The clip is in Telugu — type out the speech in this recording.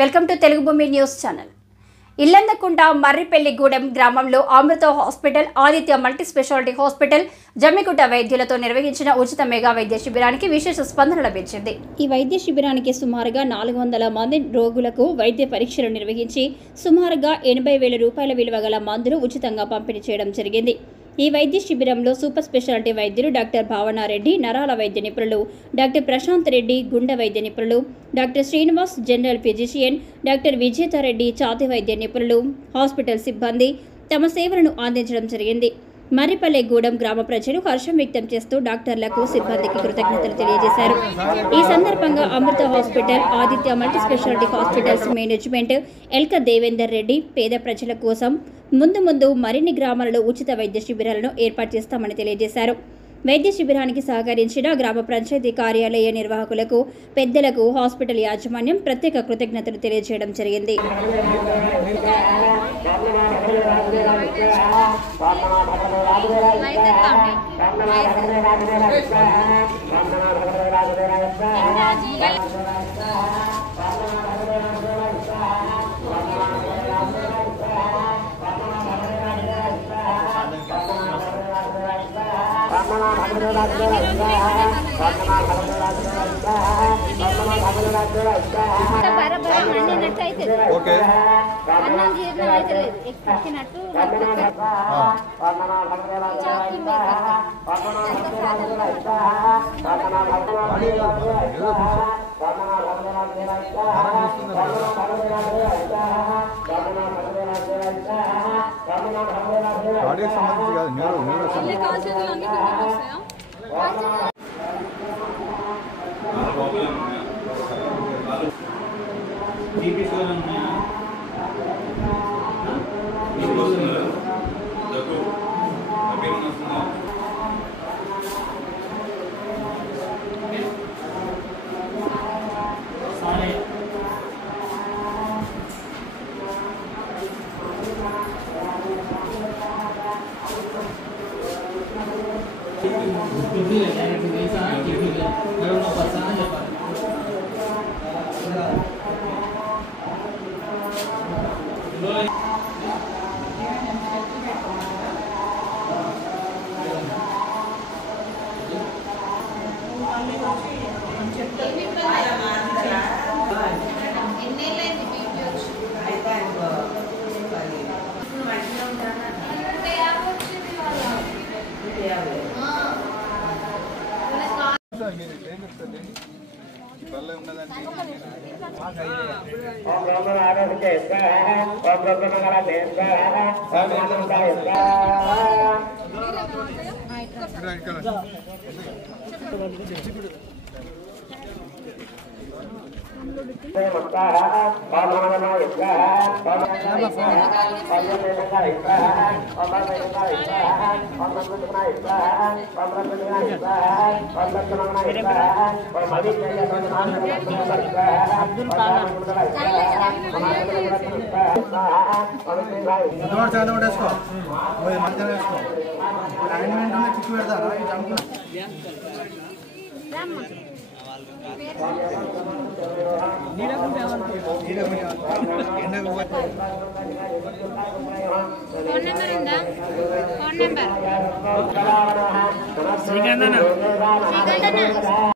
వెల్కమ్ టు తెలుగు భూమి న్యూస్ ఛానల్. ఇల్లందకుంట మర్రిపెల్లిగూడెం గ్రామంలో Amrutha hospital, Aditya multi speciality hospital, Jammikunta వైద్యులతో నిర్వహించిన ఉచిత మెగా వైద్య శిబిరానికి విశేష స్పందన లభించింది. ఈ వైద్య శిబిరానికి సుమారుగా 400 మంది రోగులకు వైద్య పరీక్షలు నిర్వహించి సుమారుగా 80,000 రూపాయల విలువ గల మందులు ఉచితంగా పంపిణీ చేయడం జరిగింది. ఈ వైద్య శిబిరంలో సూపర్ స్పెషాలిటీ వైద్యులు డాక్టర్ భావనారెడ్డి, నరాల వైద్య నిపుణులు డాక్టర్ ప్రశాంత్ రెడ్డి, గుండె వైద్య నిపుణులు doctor Srinivas, general physician doctor Vijetha Reddy, ఛాతీ వైద్య నిపుణులు, హాస్పిటల్ సిబ్బంది తమ సేవలను అందించడం జరిగింది. మర్రిపల్లెగూడెం గ్రామ ప్రజలు హర్షం వ్యక్తం చేస్తూ డాక్టర్లకు, సిబ్బందికి కృతజ్ఞతలు తెలియజేశారు. ఈ సందర్భంగా Amrutha hospital, Aditya multi speciality hospitals management Elka Devender Reddy పేద ప్రజల కోసం ముందు మరిన్ని గ్రామాలలో ఉచిత వైద్య శిబిరాలను ఏర్పాటు చేస్తామని తెలియజేశారు. వైద్య శిబిరానికి సహకరించిన గ్రామ పంచాయతీ కార్యాలయ నిర్వాహకులకు, పెద్దలకు హాస్పిటల్ యాజమాన్యం ప్రత్యేక కృతజ్ఞతలు తెలియజేయడం జరిగింది. Phone number